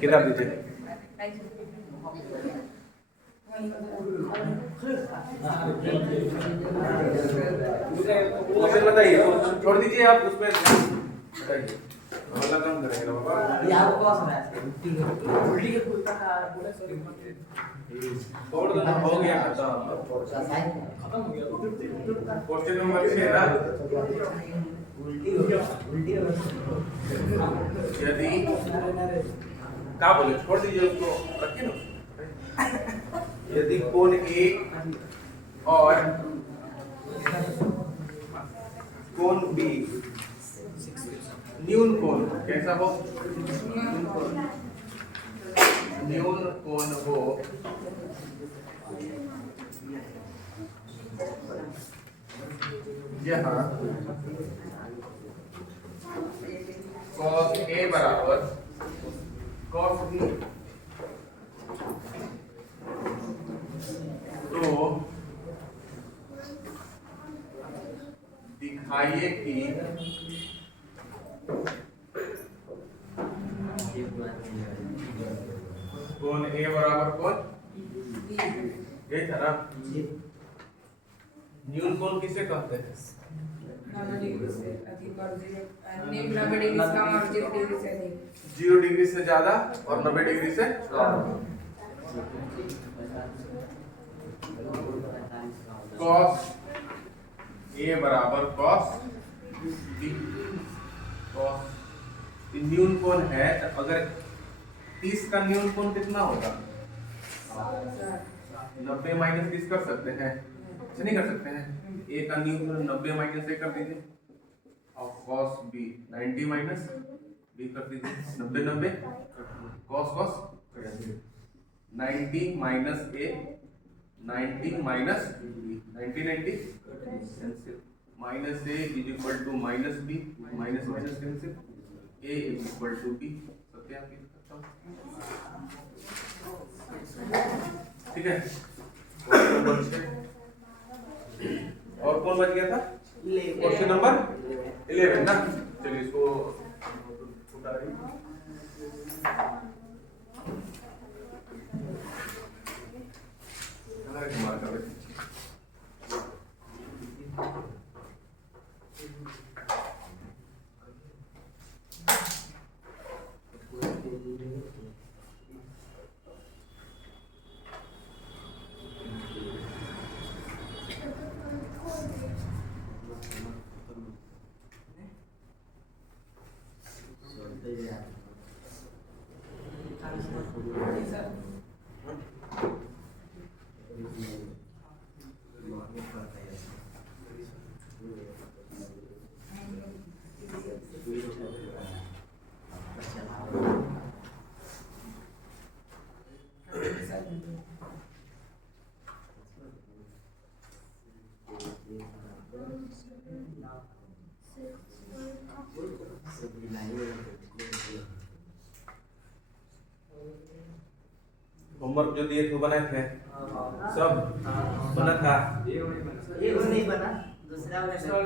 किधर दीजिए क्वेश्चन बताइए, तो छोड़ दीजिए आप उसमें बताइए वाला काम करेंगे बाबा। ये आपको कौन सा है उल्टी के पूरा छोड़ दो ना, हो गया खत्म। खत्म हो गया क्वेश्चन नंबर 6 ना, उल्टी हो गया यदि क्या बोले, छोड़ दीजिए उसको, रखिए ना। यदि कोण ए और कोण बी न्यून कोण कैसा हो, न्यून कोण हो यहाँ cos A बराबर cos B, तो दिखाइए कि कोण A बराबर कोण ये था ना, न्यून कोण किसे कहते हैं, 90 डिग्री से अधिक और 90 डिग्री से कम और 0 डिग्री से अधिक, 0 डिग्री से ज्यादा और 90 डिग्री से cos A बराबर cos B, cos न्यून कोण है, तो अगर 30 का न्यून कोण कितना होगा, 90 माइनस 30 कर सकते हैं, ऐसे नहीं कर सकते हैं, A का न्यून कोण 90 माइनस 1 कर दीजिए और cos B 90 माइनस B कर दीजिए, 90 90 cos cos 90 minus A 90 minus B 90 90 minus A is equal to minus B, minus minus cancel, A is equal to B, सत्यापित करता हूं, ठीक है। और कौन बच गया था, क्वेश्चन नंबर 11 ना, चलिए इसको उठा रही मार कर होमवर्क जो दिए थे बनाए थे सब बना था, ये नहीं बना, दूसरा वाला दूसरा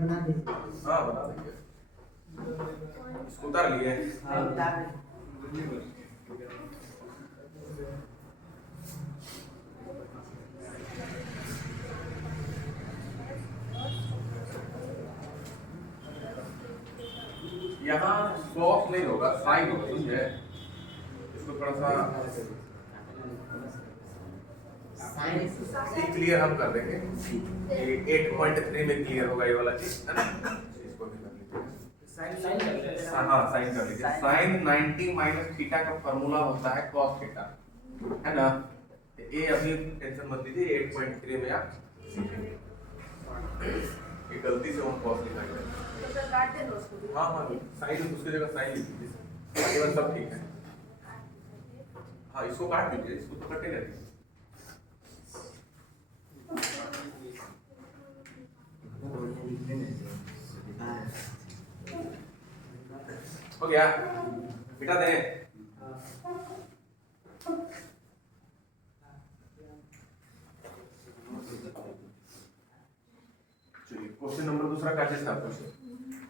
बना दीजिए। हाँ बना देंगे, इसको उतार लिए, हाँ उतार यहाँ cos नहीं होगा, sin होगा, समझे, इसको थोड़ा सा क्लियर हम कर देंगे, 8.3 में क्लियर होगा ये वाला चीज, है ना, इसको भी कर लीजिए, हाँ साइन कर लीजिए, साइन 90 माइनस थीटा का फॉर्मूला होता है cos थीटा, है ना, ये अभी टेंशन मत लीजिए, 8.3 में आप सीखेंगे, ये गलती से हम cos लिखा गया, हाँ हाँ साइन उसकी जगह साइन लिख दीजिए, बाकी बात सब ठीक है, हाँ इसको काट दीजिए, इसको तो कटेगा नहीं, हो गया, बिठा दें। क्वेश्चन नंबर दूसरा का था क्वेश्चन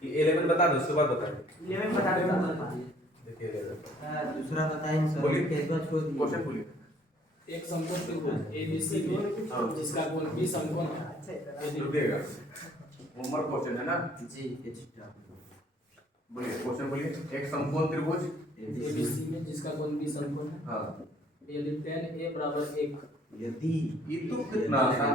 ये 11 बता दो उसके बाद बता 11 बता देता हूं। देखिए 11 दूसरा बताएं सर। बोलिए। फेस वॉश छोड़ दीजिए। क्वेश्चन बोलिए एक समकोण त्रिभुज ABC में जिसका कोण B समकोण है। रुकिएगा होमवर्क क्वेश्चन है ना जी एक्स्ट्रा बोलिए क्वेश्चन बोलिए एक समकोण त्रिभुज ABC में जिसका कोण B समकोण है। हाँ यदि tan A बराबर 1 यदि ये तो कितना आसान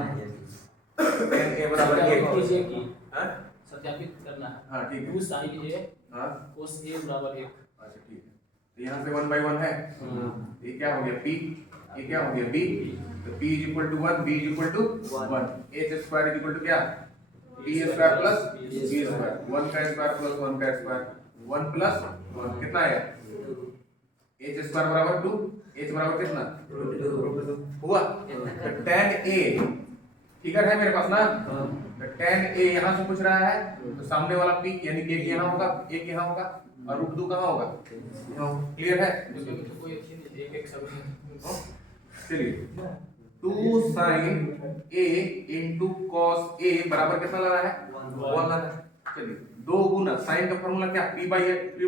tan a बराबर 1 सत्यापित कीजिए कि हाँ सत्यापित करना है। हाँ ठीक है 2 sin A हाँ cos A बराबर 1। अच्छा ठीक है तो यहाँ से 1 by 1 है ये क्या हो गया p ये क्या हो गया b तो p is equal to 1 b is equal to 1 h square is equal to क्या b square plus b square 1 का स्क्वायर प्लस 1 का स्क्वायर 1 प्लस 1 कितना आया h स्क्वायर बराबर 2 h बराबर कितना हुआ तो tan a फिगर है मेरे पास ना तो tan a यहाँ से पूछ रहा है तो सामने वाला p यानी कि एक यहाँ होगा एक यहाँ होगा और रूट 2 कहाँ होगा यहाँ क्लियर है कोई एक सब चलिए 2 sin a into cos a बराबर कितना लगा है 1 लगा है चलिए 2 गुना sin का फार्मूला क्या p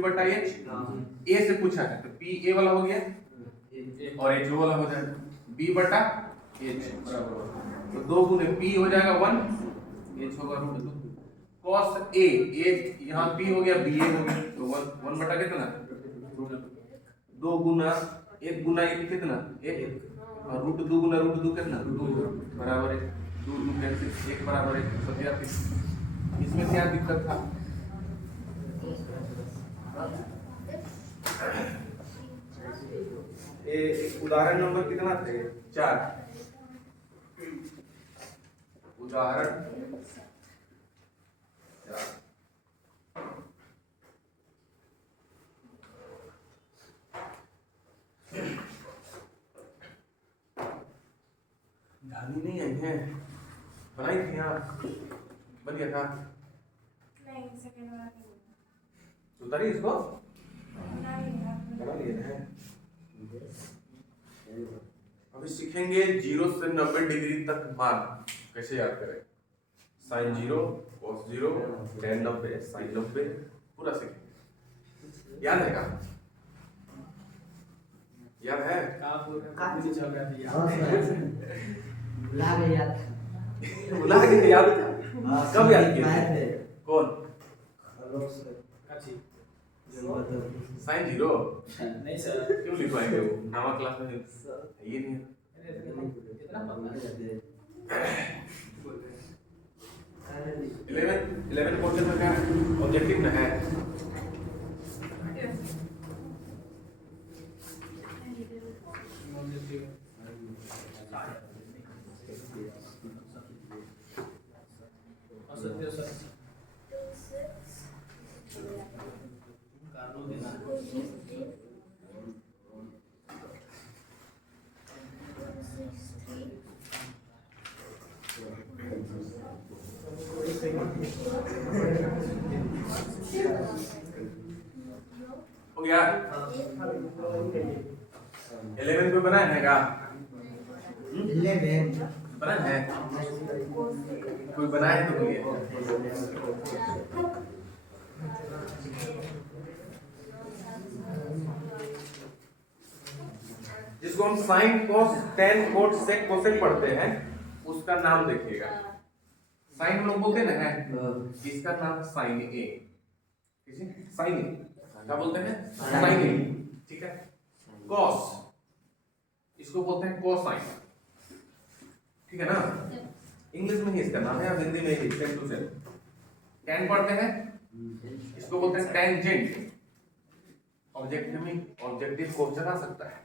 बटा h a से पूछा है तो p a वाला हो गया और h वाला हो जाएगा b बटा h बराबर तो 2 गुने p हो जाएगा 1 h होगा रूट 2 cos a यहाँ p हो गया b a हो गया तो 1 बटा कितना रूट 2 गुना 1 गुना 1 कितना 1 और रूट 2 गुना रूट 2 कितना 2 बराबर 1 2 2 कैंसिल 1 बराबर 1 सत्यापित इसमें क्या दिक्कत था ये उदाहरण नंबर कितना था 4 उदाहरण 4 धानी नहीं आई है बनाई थी यहाँ बन गया था नहीं सेकंड वाला नहीं उतारी इसको नहीं बना लिया है अभी सीखेंगे 0 से 90 डिग्री तक मान कैसे याद करें sin 0 cos 0 tan 90 sin 90 पूरा सीखेंगे याद है क्या याद है का पूरा चल रहा है भुला गए याद भुला गए याद कब याद किए कौन अच्छी sin 0 नहीं सर क्यों लिखवाएंगे वो नवा क्लास में ये नहीं है इतना पता है 11 क्वेश्चन में क्या है ऑब्जेक्टिव ना है असत्य सर कारणों देना हो गया 11 को बनाया है क्या 11 बना है कोई बनाए तो बोलिए जिसको हम sign cos tan cot sec cosec पढ़ते हैं उसका नाम देखिएगा साइन हम लोग बोलते हैं ना है इसका नाम साइन ए किसी साइन ए क्या बोलते हैं साइन ए ठीक है cos इसको बोलते हैं कोसाइन ठीक है ना इंग्लिश में ही इसका नाम है या हिंदी में ही सेम टू सेम tan पढ़ते हैं इसको बोलते हैं टेंजेंट ऑब्जेक्टिव क्वेश्चन आ सकता है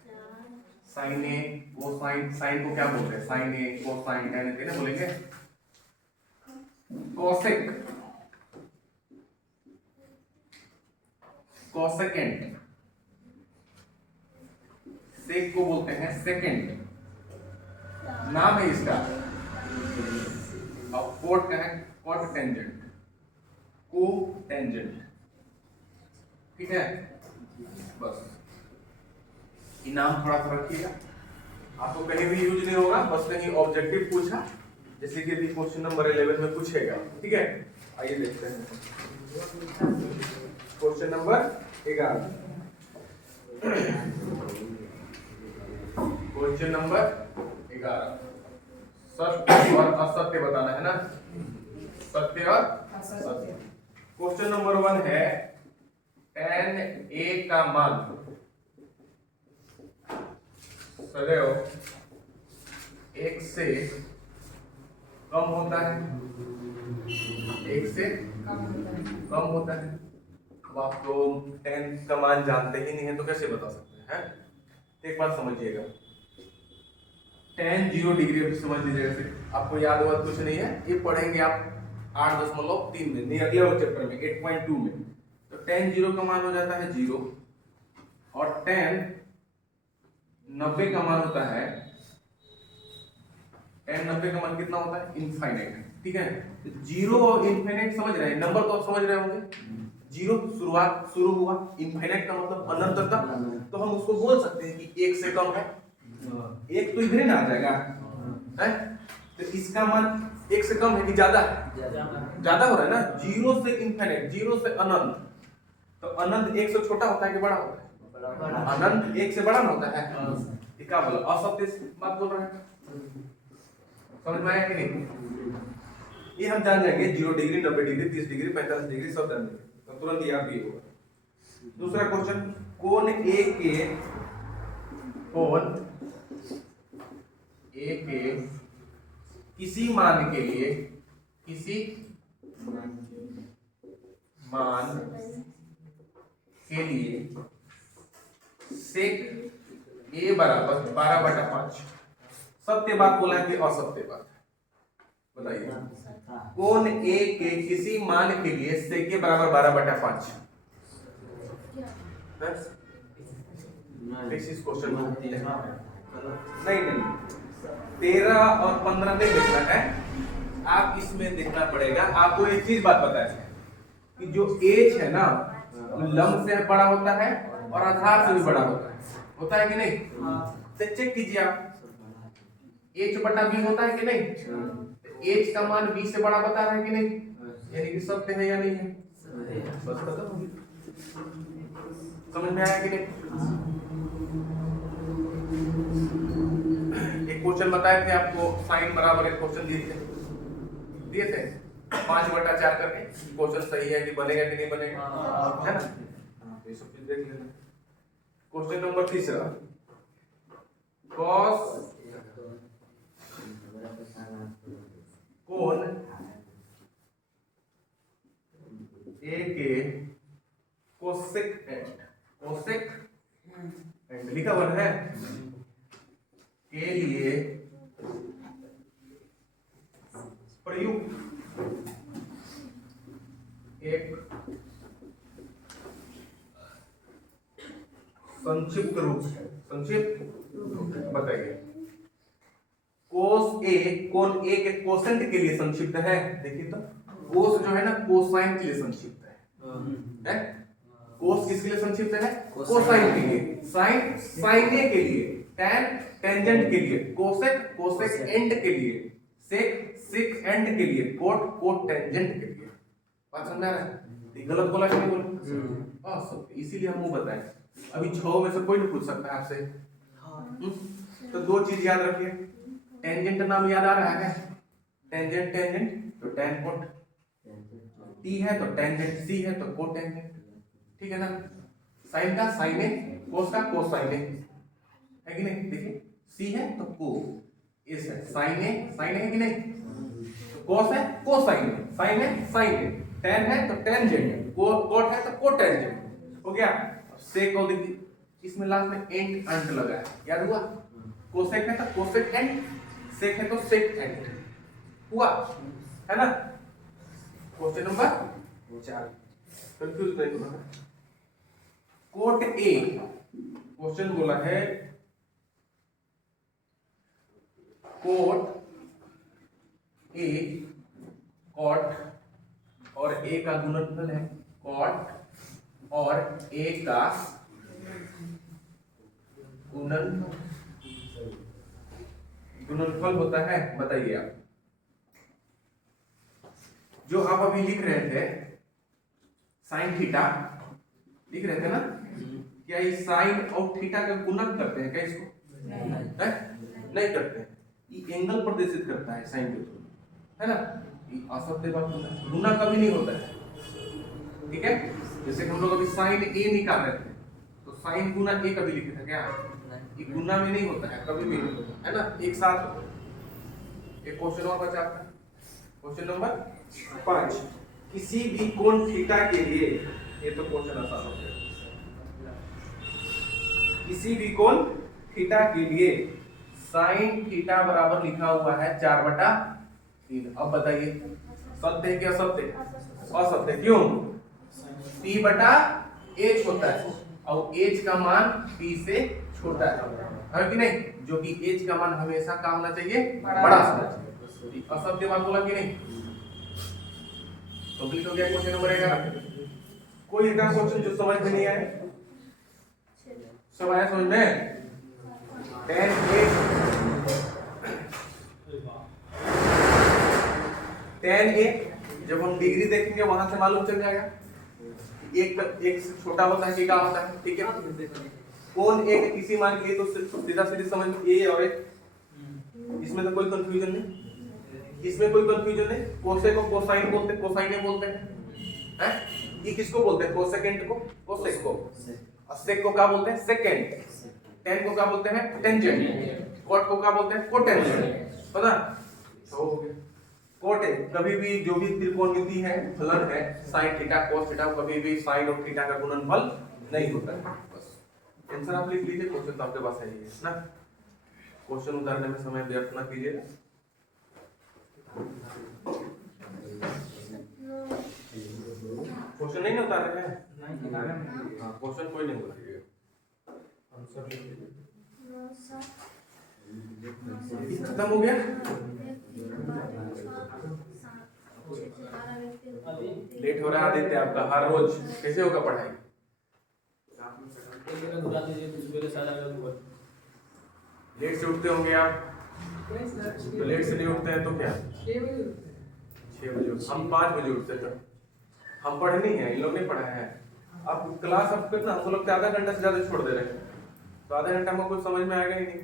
साइन ए कोसाइन साइन को क्या बोलते हैं साइन ए कोसाइन tan ऐसे ना बोलेंगे कोसेक कोसेकेंट सेक को बोलते हैं सेकेंड नाम है इसका और कोट का है कोट टेंजेंट को टेंजेंट ठीक है बस इनाम थोड़ा सा रखिएगा आपको कहीं भी यूज नहीं होगा बस कहीं ऑब्जेक्टिव पूछा जैसे कि अभी क्वेश्चन नंबर 11 में पूछेगा, ठीक है। आइए देखते हैं क्वेश्चन नंबर 11। क्वेश्चन नंबर 11, सत्य और असत्य बताना है ना, सत्य और असत्य। क्वेश्चन नंबर 1 है tan a का मान सदैव 1 से कम होता है, 1 से कम होता है। अब आप तो tan का मान जानते ही नहीं है तो कैसे बता सकते हैं? एक बात समझिएगा, tan 0 डिग्री अभी समझ लीजिएगा, आपको याद हुआ कुछ नहीं है, ये पढ़ेंगे आप 8.3 में, नहीं अगले चैप्टर में 8.2 में। तो tan 0 का मान हो जाता है 0 और tan 90 का मान होता है, tan 90 का मान कितना होता है? इनफाइनाइट, ठीक है। 0 और इनफाइनाइट समझ रहे हैं, नंबर तो आप समझ रहे होंगे। 0 शुरुआत शुरू हुआ, इनफाइनाइट का मतलब अनंत तक, तो हम उसको बोल सकते हैं कि 1 से कम है। 1 तो इधर ही ना आ जाएगा है, तो इसका मान 1 से कम है कि ज्यादा है? ज्यादा हो रहा है ना। 0 से इनफाइनाइट, 0 से अनंत, तो अनंत 1 से छोटा होता है कि बड़ा होता है? अनंत 1 से बड़ा होता है। ये क्या बोला? असत्य बात बोल रहे हैं, समझ में आया कि नहीं? ये हम जान जाएंगे 0 डिग्री, 90 डिग्री, 30 डिग्री, 45 डिग्री सब जान जाएंगे, तो तुरंत याद भी होगा। दूसरा क्वेश्चन, कोण ए के किसी मान के लिए, किसी मान के लिए sec a बराबर 12/5, सत्य बात बोला है कि असत्य बात? बताइए। कोण a के किसी मान के लिए sec a बराबर 12/5। इस क्वेश्चन को नहीं 13 और 15 में देखना है, आप इसमें देखना पड़ेगा। आपको एक चीज बात पता है कि जो एज है ना, लंब से बड़ा होता है और आधार से भी बड़ा होता है कि नहीं? तो चेक कीजिए आप, h/b होता है कि नहीं? h का मान b से बड़ा बता रहा है कि नहीं? यानी कि सत्य है या नहीं है? बस खत्म हो गया। समझ में आया कि नहीं? एक क्वेश्चन बताए थे आपको, साइन बराबर एक क्वेश्चन दिए थे 5/4 करके, क्वेश्चन सही है कि बनेगा कि नहीं बनेगा, है ना? ये सब चीज देख लेना। क्वेश्चन नंबर 3, cos कोण a के कोसेक एंड लिखा हुआ है के लिए प्रयुक्त एक संक्षिप्त रूप है। संक्षिप्त बताइए। कोस ए, कोण ए के कोसेंट के लिए संक्षिप्त है। देखिए तो कोस जो है ना, कोसाइन के लिए संक्षिप्त है। कोस किसके लिए संक्षिप्त है? कोसाइन के लिए। साइन साइने के लिए, टैन टेंजेंट के लिए, कोसेक कोसेक एंड के लिए, सेक सेक एंड के लिए, कोट कोट टेंजेंट के लिए। बात समझ आ रहा है? गलत बोला कि नहीं बोला? सब इसीलिए हम वो बताएं। अभी 6 में से कोई नहीं पूछ सकता आपसे। तो 2 चीज याद रखिए, टेंजेंट नाम याद आ रहा है? टेंजेंट टेंजेंट तो टैन कोट, टी है तो टेंजेंट, सी है तो कोट टेंजेंट, ठीक है ना? साइन का साइने, कोस का कोसाइने, है कि नहीं? देखिए सी है तो को, इस है साइने, साइन है कि नहीं? तो कोस है कोसाइने, साइन है साइने, टैन है तो टेंजेंट, कोट है तो कोटेंजेंट, हो गया। सेक को देखिए, इसमें लास्ट में एंड अंट लगा है, याद हुआ? कोसेक है तो कोसेक एंड, सेक है तो सेक एंड, हुआ है ना? क्वेश्चन नंबर 4, कंफ्यूज नहीं होना। कोट ए, क्वेश्चन बोला है कोट ए, कॉट और ए का गुणनफल है कॉट, और ए का गुणनफल होता है, बताइए आप। जो आप अभी लिख रहे थे साइन थीटा लिख रहे थे ना, क्या ये साइन और थीटा का गुणक करते हैं क्या इसको? नहीं करते हैं। ये एंगल प्रदर्शित करता है साइन के थ्रू, है ना। ये असत्य बात होता है, गुना कभी नहीं होता है, ठीक है। जैसे हम लोग अभी साइन ए निकाल रहे थे, तो साइन गुना ए कभी लिखे थे क्या? ये गुना में नहीं होता है, कभी भी नहीं होता है ना, एक साथ। एक क्वेश्चन और बचा आपका, क्वेश्चन नंबर 5। किसी भी कोण थीटा के लिए, ये तो क्वेश्चन आसान हो गया। किसी भी कोण थीटा के लिए साइन थीटा बराबर लिखा हुआ है 4/3। अब बताइए सत्य है कि असत्य? असत्य। क्यों? P/H होता है और H का मान P से छोटा है कि नहीं? जो कि H का मान हमेशा क्या होना चाहिए? बड़ा होना चाहिए। असत्य बात बोला कि नहीं? कंप्लीट हो गया क्वेश्चन नंबर 11। कोई एक क्वेश्चन जो समझ में नहीं आया? सब आया समझ में? tan A जब हम डिग्री देखेंगे वहां से मालूम चल जाएगा एक से छोटा होता है कि क्या होता है, ठीक है। कोण A के किसी मान के लिए तो सीधा सीधी समझ में A और A, इसमें तो कोई कंफ्यूजन नहीं, इसमें कोई कंफ्यूजन नहीं। कोसेक को कोसाइन बोलते, कोसाइन बोलते हैं, ये किसको बोलते हैं? कोसेकेंट को, कोसेक को। और सेक को क्या बोलते हैं? सेकेंड। टेन को क्या बोलते हैं? टेंजेंट। कॉट को क्या बोलते हैं? कोटेंजेंट। पता? तो हो गया। कोट है कभी भी जो भी त्रिकोणमिति है फलन है साइन थीटा cos थीटा, कभी भी साइन और थीटा का गुणनफल नहीं होता है। बस आंसर आप लिख लीजिए, क्वेश्चन तो आपके पास है ही है ना। क्वेश्चन उतारने में समय व्यर्थ ना कीजिएगा। क्वेश्चन नहीं उतार रहे हैं? हाँ, क्वेश्चन कोई नहीं उतारिएगा, आंसर लिख लीजिए। खत्म हो गया। लेट हो रहा है आदित्य आपका हर रोज, कैसे होगा पढ़ाई? लेट से उठते होंगे आप, तो लेट से नहीं उठते हैं तो क्या? 6 बजे। हम 5 बजे उठते थे। हम पढ़े नहीं है, इन लोग नहीं पढ़ा है। अब क्लास अब कितना हम लोग आधा घंटा से ज्यादा छोड़ दे रहे हैं, तो आधा घंटा में कुछ समझ में आएगा ही नहीं।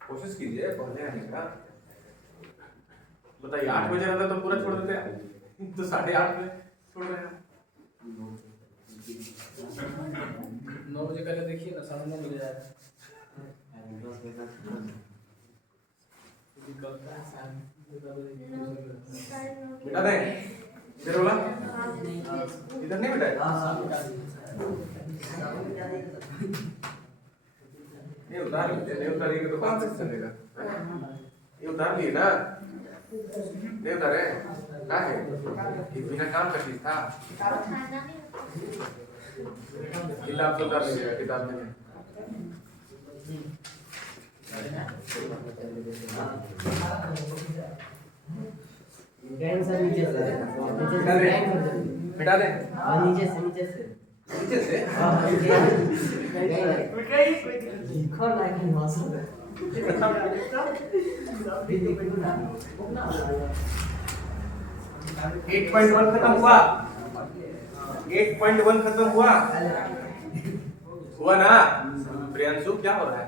कोशिश कीजिए पढ़ने आने का। बताइए 8 बजे रहता तो पूरा छोड़ देते हैं, तो 8:30 में छोड़ रहे हैं। 9 बजे पहले देखिए ना, 9:30 बजे जाएगा। बेटा दे इधर वाला, इधर नहीं बेटा, ये उतार लीजिए, नहीं उतारिएगा तो कहाँ से चलेगा? ये उतार लिए ना, नहीं उतारे क्या है? ये बिना काम का चीज था। किताब से उतार लीजिएगा, किताब में मिटा दे नीचे से नीचे से लिखो ना कि मौसम 8.1 खत्म हुआ, 8.1 खत्म हुआ ना? प्रियांशु क्या हो रहा है?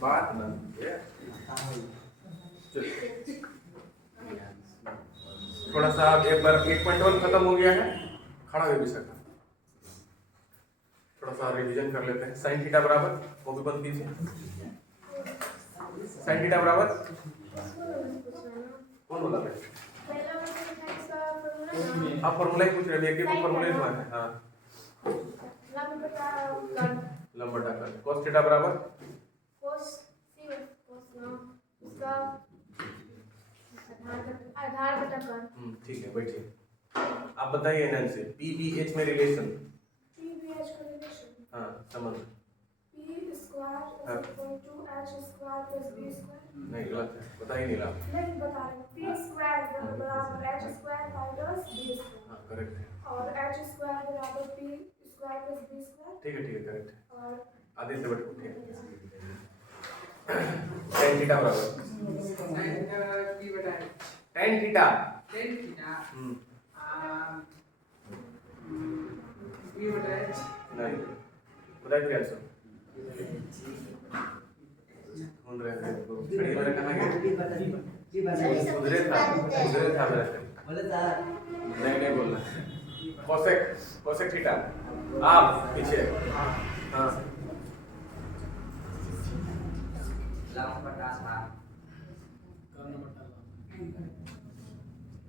बात ना थोड़ा सा एक बार 8.1 खत्म हो गया है, खड़ा हो भी सकता, थोड़ा सा रिवीजन कर लेते हैं। साइन थीटा बराबर, वो भी बंद कीजिए। साइन थीटा बराबर कौन बोला है? आप फॉर्मूला ही पूछ रहे थे कि वो फॉर्मूला ही है? हाँ, लंबा कर्ण। cos थीटा बराबर ठीक है, बैठिए। आप बताइए नैन्सी, PBH में रिलेशन। हाँ, समझ। नहीं, गलत है, बता ही नहीं रहा। नहीं बता रहे। p स्क्वायर बराबर h square minus b square. हाँ, करेक्ट है। और h स्क्वायर बराबर p square plus b square. ठीक है, करेक्ट है। और आदित्य बैठो, ठीक है। tan थीटा बराबर साइन का b बटा h tan theta tan theta b बटा h नहीं बताइए क्या आंसर ढूंढ रहे थे तो खड़ी वाले कहाँ गए उधरे था मेरा बोले सर नहीं बोलना कोसेक थीटा आप पीछे हाँ लंबा था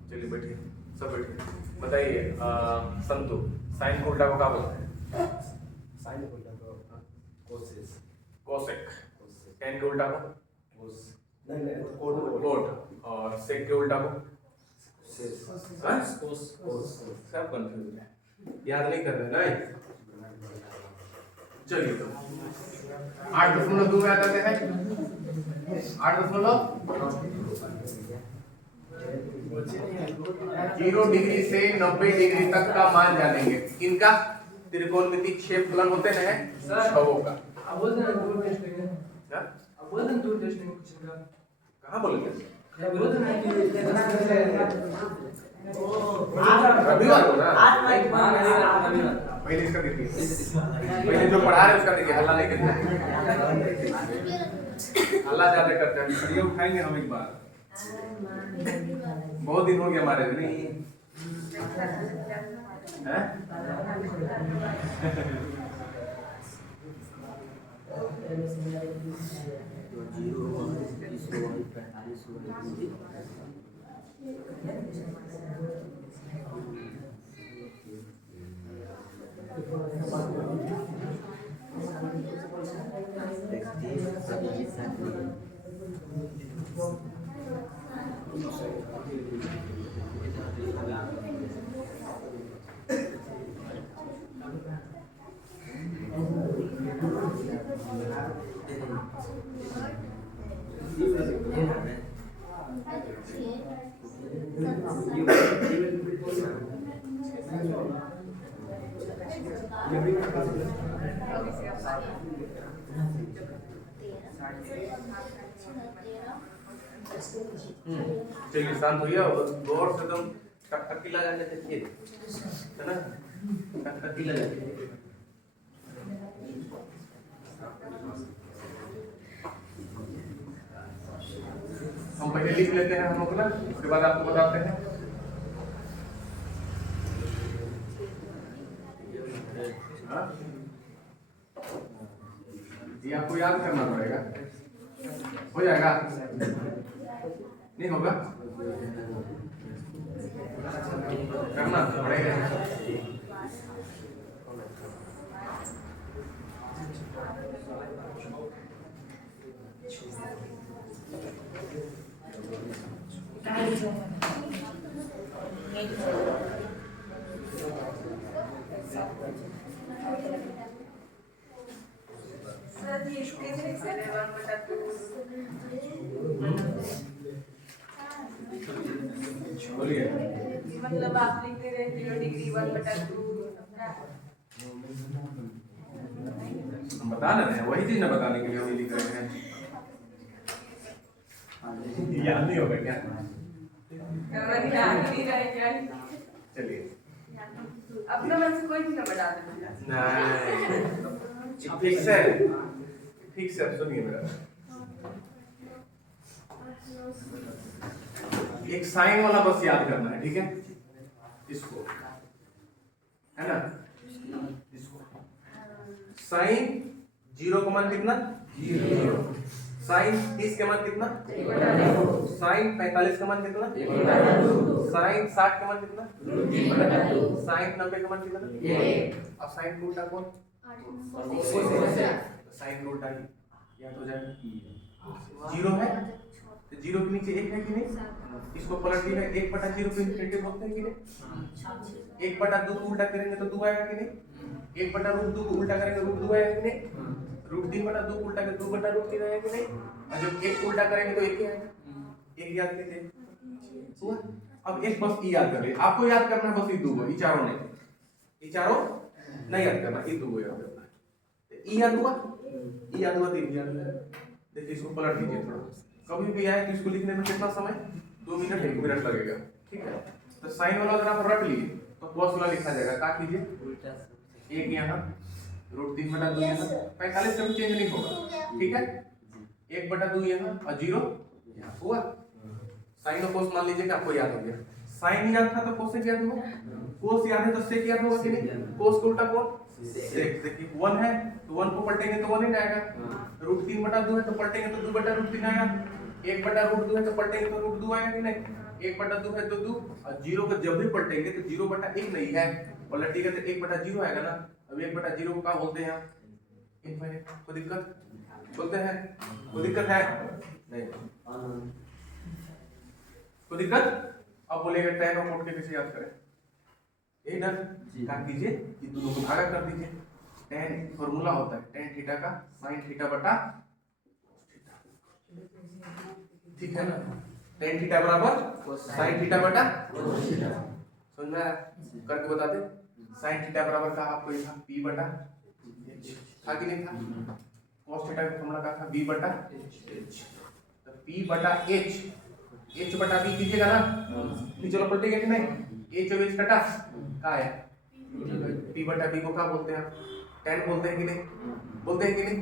चलिए बैठिए सब बैठिए बताइए संतु साइन को उल्टा को क्या बोलते हैं साइन को उल्टा को कोसेस कोसेक tan के उल्टा को कोस नहीं कोड कोट और सेक के उल्टा को सेस हाँ? कोस सब कंफ्यूज है याद नहीं कर रहे नहीं चलिए तो 8.2 में आते हैं 0 डिग्री से 90 डिग्री तक का मान जानेंगे किनका त्रिकोणमिति क्षेत्रफल होते हैं छवों का अब बोल देना दूर टेस्ट लेंगे क्या? अब बोल देना दूर टेस्ट लेंगे कुछ का कहाँ बोलेंगे बोल देना कि रविवार को ना आज माइक पहले इसका देखिए पहले जो पढ़ा रहे उसका देखिए हल्ला नहीं करिए हल्ला ज्यादा करते हैं ये उठाएंगे हम एक बार बहुत दिन हो गया हमारे नहीं हैं चलिए शांत होइए और गौर से एकदम टकटकी लगाने देखिए है ना टकटकी लगाइए हम पहले लिख लेते हैं हम लोग ना उसके बाद आपको बताते हैं हाँ? ये आपको याद करना पड़ेगा हो जाएगा नहीं होगा करना पड़ेगा सर ये इसके कैसे लेवन बटा 2 बोलिए मतलब आप लिखते रहे 0 डिग्री 1 बटा 2 हम बता रहे हैं वही चीज ना बताने के लिए वही लिख रहे हैं याद नहीं होगा क्या हमारी ध्यान नहीं रहे क्या चलिए अपना मन से कोई भी ना बता देना नहीं ठीक से सुनिए मेरा एक साइन वाला बस याद करना है ठीक है इसको है ना इसको साइन 0 का मान कितना 0 साइन 30 का मान कितना साइन 45 का मान कितना साइन 60 का मान कितना साइन 90 का मान कितना अब साइन का उल्टा कौन साइन का उल्टा याद हो जाएगा 0 है तो 0 के नीचे 1 है कि नहीं इसको पलट दिया 1/0 को इंफिनिटी बोलते हैं कि नहीं 1/2 को उल्टा करेंगे तो 2 आएगा कि नहीं 1/√2 को उल्टा करेंगे √2 आएगा कि नहीं √3/2 को उल्टा करेंगे 2/√3 आएगा कि नहीं और जब 1 को उल्टा करेंगे तो 1 ही आएगा 1 याद कीजिए हुआ अब एक बस ई याद कर लीजिए आपको याद करना है बस ये दो ये चारों नहीं ये चारों नहीं याद करना ये दो याद करना है ई याद हुआ तो याद हुआ देखिए इसको पलट दीजिए थोड़ा कभी भी आए तो इसको लिखने में कितना समय 2 मिनट 1 मिनट लगेगा, ठीक है। तो साइन वाला अगर आप रट लिए तो कॉस वाला लिखा जाएगा, क्या कीजिए उल्टा एक यहाँ √3/2 यहाँ 45 कभी चेंज नहीं होगा, ठीक है। 1/2 यहाँ और 0 यहाँ हुआ। साइन और कोस मान लीजिए कि आपको याद हो गया, साइन याद था तो कोसेक याद होगा, कोस याद है तो सेक याद होगा कि नहीं। कोस को उल्टा कौन सेक, देखिए 1 है तो 1 को पलटेंगे तो 1 ही आएगा, √3/2 है तो पलटेंगे तो 2/√3 आएगा, 1/√2 है तो पलटेंगे तो √2 आएगा कि नहीं। 1/2 है तो 2 और 0 को जब भी पलटेंगे तो 0/1 नहीं है, पलटेगा तो 1/0 आएगा ना। अब 1/0 को क्या बोलते हैं, इनफाइनाइट। कोई दिक्कत बोलते हैं, कोई दिक्कत है नहीं, कोई दिक्कत। अब बोलेगा tan और cot के कैसे याद करें, यही ना, क्या कीजिए कि दोनों को भागा कर दीजिए। tan फॉर्मूला होता है tan थीटा का sin थीटा बटा, ठीक है ना। tan थीटा बराबर sin थीटा बटा, समझ में आया, करके बता दे। sin थीटा बराबर का आपको ये था p बटा h, था कि नहीं था। cos थीटा का फॉर्मूला क्या था, b बटा h, तो p बटा h, h बटा b कीजिएगा ना, नीचे वाला पलटेगा कि नहीं। h और h कटा क्या है, p बटा b को क्या बोलते हैं, tan बोलते हैं कि नहीं, बोलते हैं कि नहीं।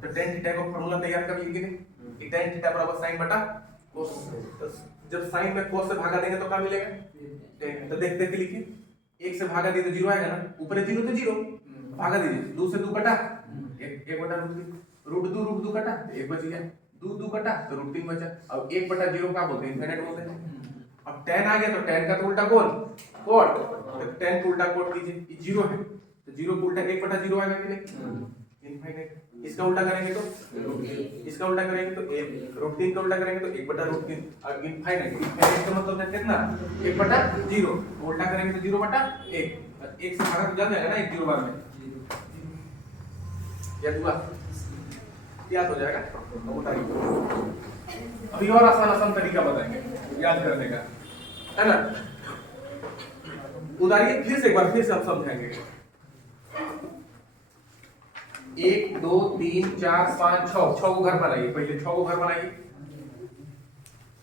तो tan थीटा का फॉर्मूला तैयार कर लिए कि नहीं, कि tan थीटा बराबर sin बटा cos। तो जब sin में cos से भागा देंगे तो क्या मिलेगा tan। तो देख देख के लिखिए, 1 से भागा दिए तो 0 आएगा ना, ऊपर 0 तो 0 भागा दीजिए, 2 से 2 कटा 1/√2 कटा 1 बच गया, 2 कटा तो √3 बचा। अब 1/0 क्या बोलते हैं, इनफाइनाइट बोलते हैं। अब tan आ गया तो tan का तो उल्टा कौन, cot, तो tan को उल्टा cot कीजिए, ये 0 है तो 0 को उल्टा 1/0 आएगा कि नहीं, इनफाइनाइट। इसका उल्टा करेंगे तो इसका उल्टा करेंगे तो 1, √3 का उल्टा करेंगे तो 1/√3 और इनफाइनाइट। इनफाइनाइट का मतलब है कितना, 1/0, उल्टा करेंगे तो 0/1, 1 से भागा तो जान जाएगा ना 1 0 बार में, याद हुआ, याद हो जाएगा। तो उठाइए, अभी और आसान तरीका बताएंगे याद करने का, है ना। उदाहरण फिर से एक बार फिर से हम समझाएंगे। 1 2 3 4 5 6 6 को घर बनाइए, पहले 6 को घर बनाइए।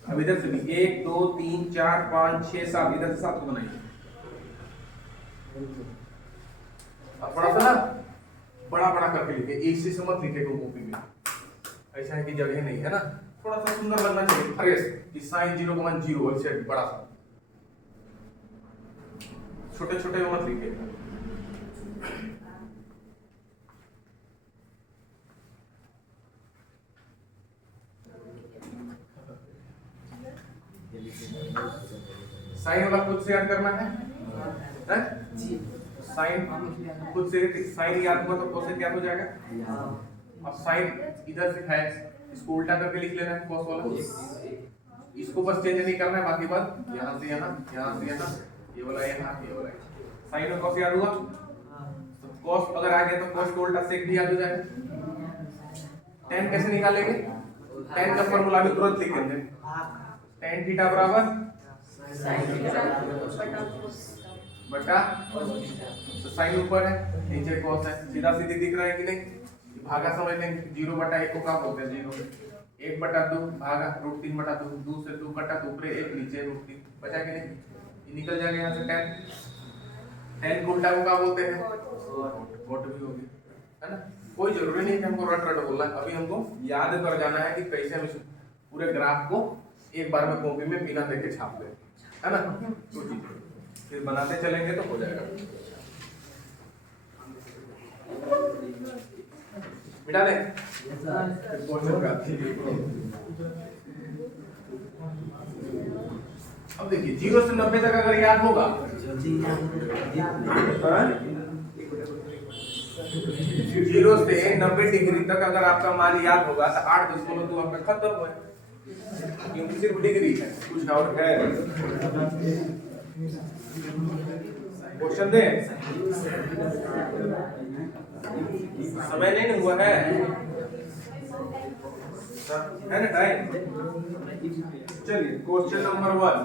अब इधर से भी 1 2 3 4 5 6 7, इधर से 7 को बनाइए। अब थोड़ा सा ना बड़ा बड़ा करके लिखे, एक से मत लिखे कॉपी में, ऐसा है कि जगह नहीं है ना, थोड़ा सा सुंदर बनना चाहिए, फ्रेश, कि sin 0 का मान 0 ऐसे बड़ा सा, छोटे छोटे मत लिखे। साइन वाला खुद से याद करना है, साइन खुद से, साइन याद हुआ तो कोसेक याद हो जाएगा। अब साइन इधर से है, इसको उल्टा करके लिख लेना है cos वाला, इसको बस चेंज नहीं करना है, बाकी बात यहाँ से यहाँ, यहाँ से यहाँ, ये वाला यहाँ, ये वाला। साइन और cos याद हुआ तो cos अगर आ गया तो cos को उल्टा सेक भी याद हो जाएगा। tan कैसे निकालेंगे, tan का फॉर्मूला भी तुरंत लिख देंगे, tan थीटा बराबर बटा, तो साइन ऊपर है नीचे cos है, सीधा सीधी दिख रहा है कि नहीं। भागा समझ लेंगे, 0/1 को क्या बोलते हैं, 0 1/2 भागा √3/2, 2 से 2 कटा तो ऊपर 1 नीचे √3 बचा कि नहीं, ये निकल जाएगा यहाँ से tan। tan को उल्टा को क्या बोलते हैं, cot भी होगी, है ना। कोई जरूरी नहीं कि हमको रट बोलना है, अभी हमको याद कर जाना है कि कैसे हम इस पूरे ग्राफ को एक बार में कॉपी में बिना देखे छाप दें, है ना। सोचिए, फिर बनाते चलेंगे तो हो जाएगा। मिटा दें, अब देखिए 0 से 90 तक अगर याद होगा, 0 से 90 डिग्री तक अगर आपका मान याद होगा तो 8.2 आपका खत्म हुआ, क्योंकि सिर्फ डिग्री है, कुछ और है। क्वेश्चन दे, समय नहीं हुआ है ना टाइम। चलिए क्वेश्चन नंबर 1,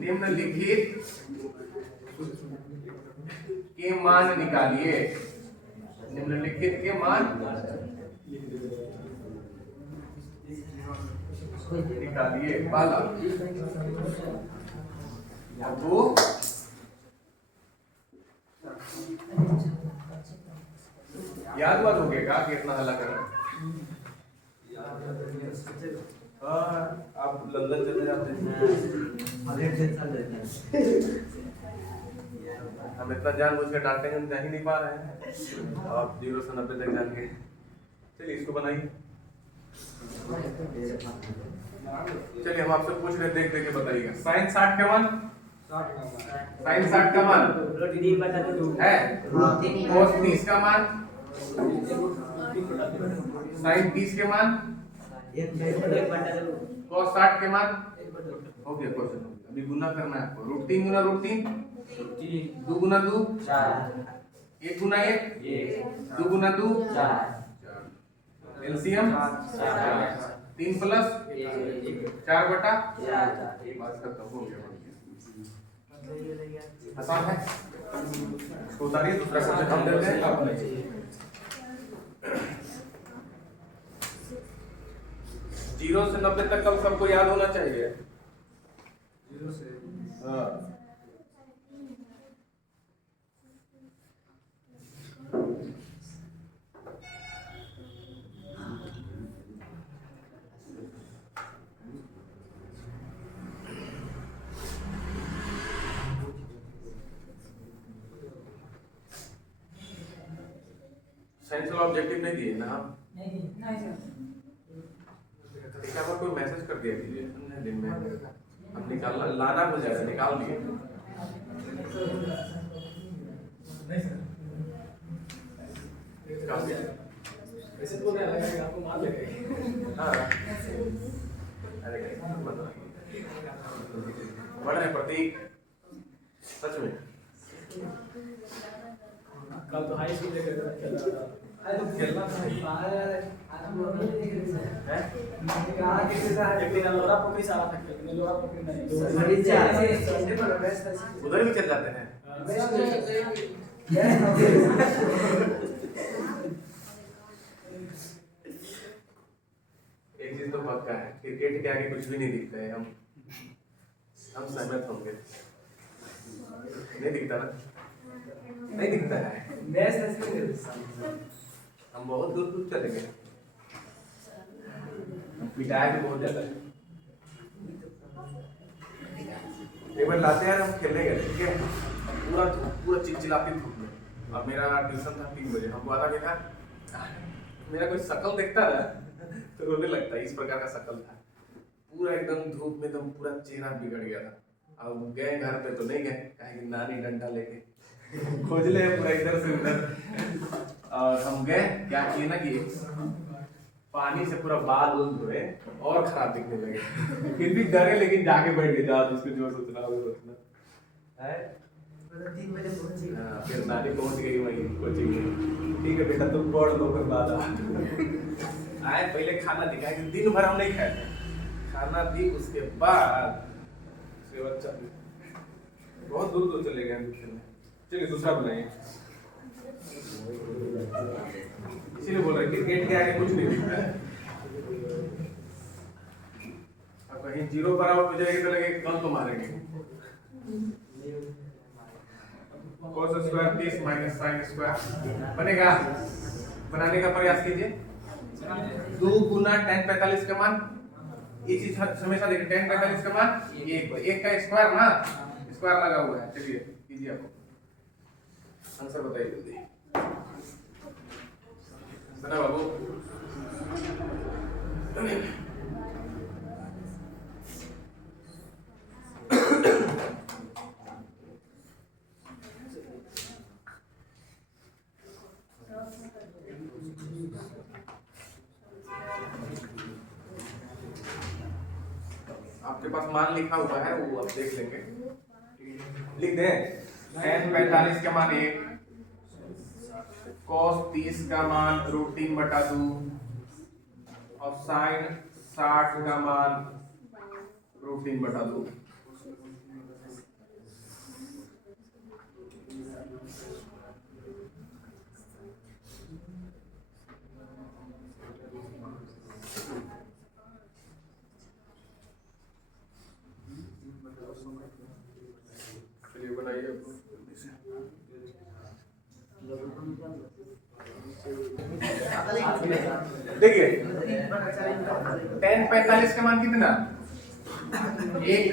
निम्नलिखित के मान निकालिए, निम्नलिखित के मान निकालिए पाला वो याद बात हो गया कि इतना हल्ला कर रहे हैं? हाँ, आप लंदन चले जाते हैं हम इतना जानबूझ के डांटेंगे, हम जा ही नहीं पा रहे हैं। आप 0 से 90 तक जाएंगे। चलिए इसको बनाइए। चलिए हम आपसे पूछ रहे, देख देख के बताइएगा। साइन 60 का मान, साइन 60 का मान रूट 3 बटा 2 है, रूट 3 cos 30 का मान, साइन 30 के मान, 1 बटा 2 cos 60 के मान हो गया क्वेश्चन। अभी गुना करना है आपको। √3 गुना √3, 2 गुना 2 4 1 गुना 1 2 गुना 2 4 एलसीएम 3 प्लस 4 बटा 4 बात खत्म हो गया। आसान है। इसको उतारिए, दूसरा क्वेश्चन हम देते हैं। 0 से 90 तक कब सबको याद होना चाहिए? 0 से हाँ। सेंट्रल ऑब्जेक्टिव नहीं दिए ना आप? नहीं सर। एक बार कोई मैसेज कर दिया कीजिए दिन में, हम निकालना लाना हो जाएगा, निकाल दिए। ऐसे तो बोलने लगा कि आपको मार लगेगा। हाँ, अरे बड़ा है प्रतीक, सच में। कल तो हाई स्कूल लेकर चल रहा था। अरे तो खेलना था है? एक दिन लोरा पोखरी से आ रहा था खेलने, लोरा पोखरी नहीं, उधर भी चल जाते हैं। एक चीज तो पक्का है, क्रिकेट के आगे कुछ भी नहीं दिखता है। हम सहमत होंगे, नहीं दिखता ना? नहीं दिखता है। हम बहुत दूर दूर चले गए, पिटाया भी बहुत ज्यादा है। एक बार लाते हैं, हम खेलने गए, ठीक है? पूरा चिलचिलाती धूप में, और मेरा ट्यूशन था 3 बजे। हमको आधा देखा, मेरा कोई शकल देखता ना तो रोने लगता है। इस प्रकार का शकल था, पूरा एकदम धूप में, एकदम पूरा चेहरा बिगड़ गया था। अब गए घर पे तो नहीं गए, कहे कि नानी डंडा लेके खोज ले पूरा इधर से उधर। और हम गए, क्या किए ना कि पानी से पूरा बाल उल धोए और खराब दिखने लगे। फिर भी डरे, लेकिन जाके बैठ गए, जा जिसको जो सोचना वो सोचना है। 3 बजे पहुंची। हाँ, फिर नानी पहुंच गई वहीं कोचिंग में। ठीक है बेटा, तुम पढ़ लो, फिर बाद आए। पहले खाना दिखाया कि दिन भर हम नहीं खाए थे, खाना दी, उसके बाद बच्चा बहुत दूर दूर चले गए खेलने। चलिए दूसरा बनाइए। इसीलिए बोल रहे क्रिकेट के आगे कुछ नहीं दिखता है। अब कहीं 0 बराबर हो जाएगी तो लगे कल तो मारेंगे। cos square 30 minus sine square बनेगा। बनाने का प्रयास कीजिए। 2 गुना tan 45 का मान, ये चीज हमेशा देखिए, tan 45 का मान एक का स्क्वायर ना, स्क्वायर लगा हुआ है। चलिए कीजिए, आपको आंसर बताइए जल्दी। बना बाबू। आपके पास मान लिखा हुआ है, वो आप देख लेंगे। लिख दें, tan 45 का मान 1, cos 30 का मान √3 बटा 2 और sin 60 का मान √3 बटा 2। चलिए बनाइए आप। देखिए 1045 का मान कितना? एक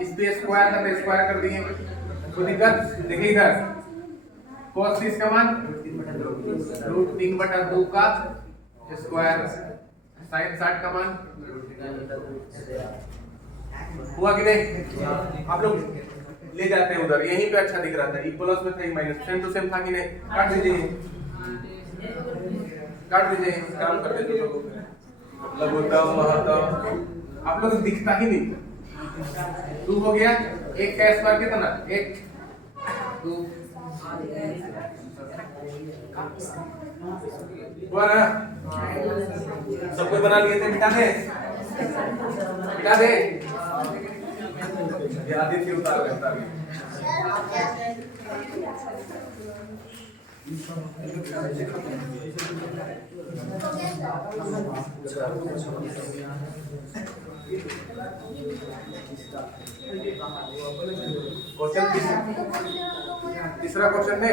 इस पे स्क्वायर का स्क्वायर कर दिए तो देखिए इधर cos 30 का मान √3/2 का स्क्वायर, sin 60 का मान हुआ कि नहीं? आप लोग ले जाते हैं उधर, यहीं पे अच्छा दिख रहा था, ई प्लस में था E minus, same to same था कि नहीं? काट दीजिए, काट दीजिए, काम कर देते लोगों लघुत्तम महत्तम आप लोग दिखता ही नहीं। 2 हो गया, एक का स्क्वायर कितना? 1 2 हुआ ना? सब कोई बना लिए थे? मिटा दे, मिटा दे, ये आदित्य उतार गया। तीसरा क्वेश्चन है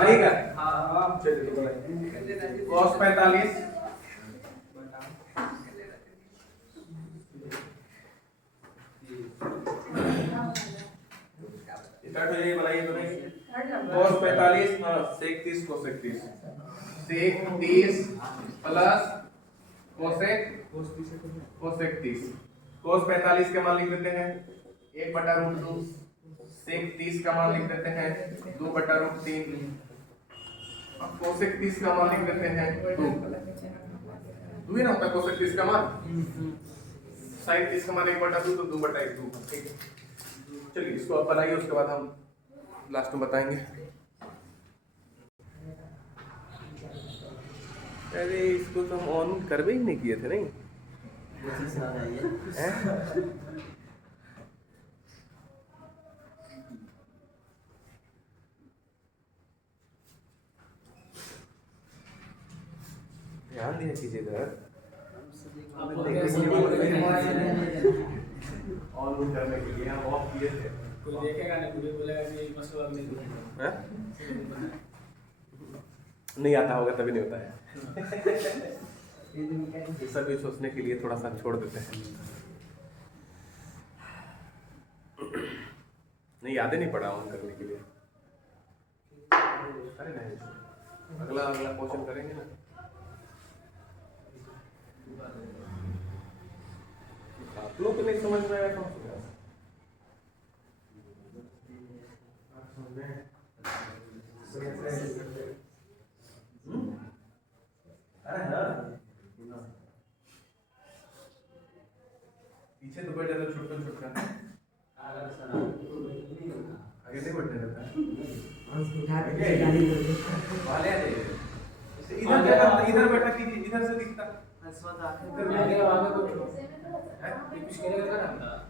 नहीं का? cos 45 बनाइए cos 45 हाँ sec 30 cosec 30 sec 30 plus cosec 30 cos 45 के मान लिख देते हैं 1/√2, sec 30 का मान लिख देते हैं 2/√3, cosec 30 का मान लिख देते हैं 2 ही ना होता cosec 30 का मान, sin 30 का मान 1/2 तो 2/2। ठीक है, चलिए इसको आप बनाइए, उसके बाद हम लास्ट में बताएंगे। अरे इसको तो हम ऑन करवे ही नहीं किए थे नहीं? ध्यान दिया कीजिएगा, ऑन करने के लिए हम ऑफ किए थे। कोई देखेगा नहीं, कोई बोलेगा कि मसला नहीं नहीं आता होगा तभी नहीं होता है। ये सब भी सोचने के लिए थोड़ा सा छोड़ देते हैं। नहीं याद ही नहीं पड़ा ऑन करने के लिए। अरे नहीं, अगला क्वेश्चन करेंगे ना। आप लोग को नहीं समझ में आया तो पीछे तो बैठ जाता, छोटा आगे नहीं बैठने देता। इधर बैठा कीजिए, इधर से दिखता,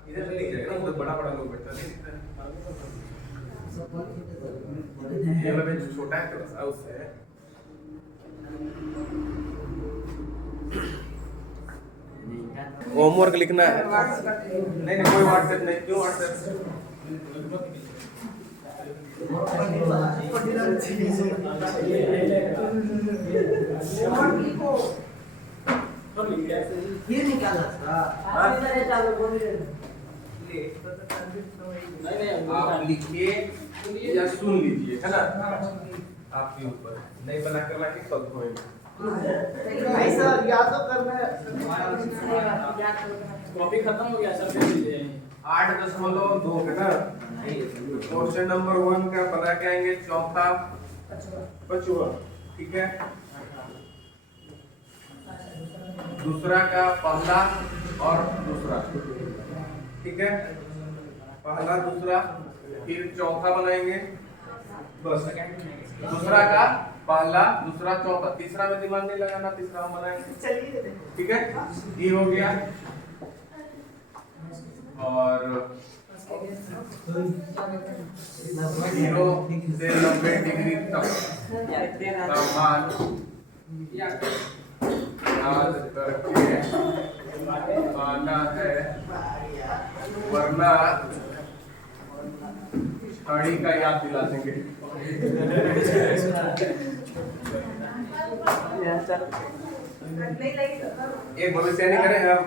इधर से दिख जाएगा, उधर बड़ा लोग बैठता नहीं दिखता। ये वाला बेंच छोटा है थोड़ा सा, उससे होमवर्क लिखना है। नहीं कोई व्हाट्सएप नहीं, क्यों व्हाट्सएप? ये निकाला था आप लिखिए या सुन लीजिए, है ना? आपके ऊपर नहीं बना कर लाके कल धोएंगे। ऐसा याद तो करना है। कॉपी खत्म हो गया सर, 8.2 है ना? क्वेश्चन नंबर 1 का बना के आएंगे, चौथा बचुआ, ठीक है? दूसरा का पहला और दूसरा, ठीक है? पहला दूसरा, फिर चौथा बनाएंगे, बस। दूसरा का पहला दूसरा चौथा, तीसरा में दिमाग नहीं लगाना, तीसरा हम बनाएंगे, ठीक है? ये हो गया। और 0 से 90 डिग्री तक का मान याद करके आना है, वरना साड़ी का याद दिला देंगे। एक भविष्य नहीं करें हम,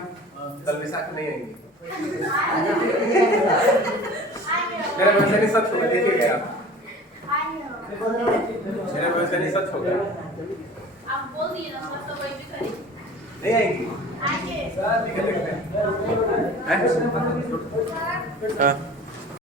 कल विशाख नहीं आएंगे। मेरा भविष्य नहीं सच होगा, देखिएगा आप। मेरा भविष्य नहीं सच होगा। आप बोल दिए ना, मतलब वही भी करें। नहीं आएंगी। आएंगे। ठीक है, देखते हैं। हैं? हाँ।